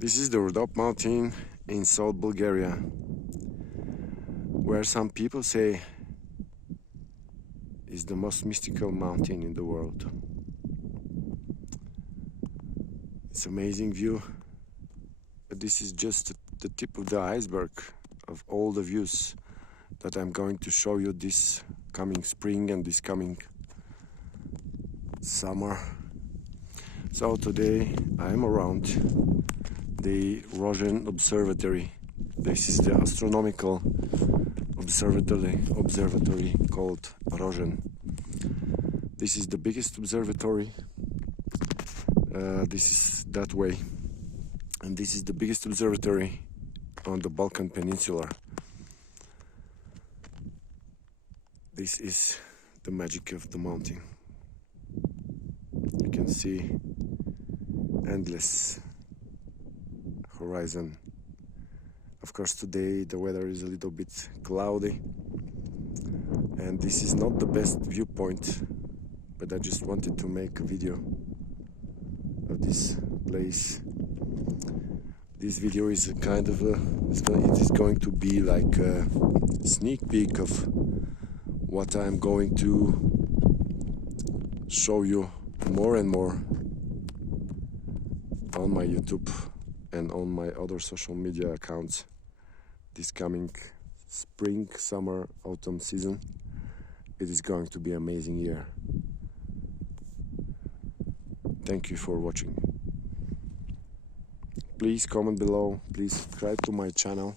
This is the Rhodope Mountain in South Bulgaria, where some people say is the most mystical mountain in the world. It's an amazing view, but this is just the tip of the iceberg of all the views that I'm going to show you this coming spring and this coming summer. So today I am around the Rozhen observatory. This is the astronomical observatory called Rozhen. This is the biggest observatory. This is that way, and this is the biggest observatory on the Balkan Peninsula. This is the magic of the mountain. You can see endless horizon. Of course, today the weather is a little bit cloudy, and this is not the best viewpoint, but I just wanted to make a video of this place. This video is a kind of it is going to be like a sneak peek of what I'm going to show you more and more on my YouTube and on my other social media accounts this coming spring, summer, autumn season. It is going to be an amazing year. Thank you for watching. Please comment below, please subscribe to my channel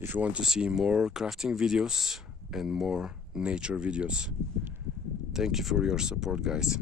if you want to see more crafting videos and more nature videos. Thank you for your support, guys.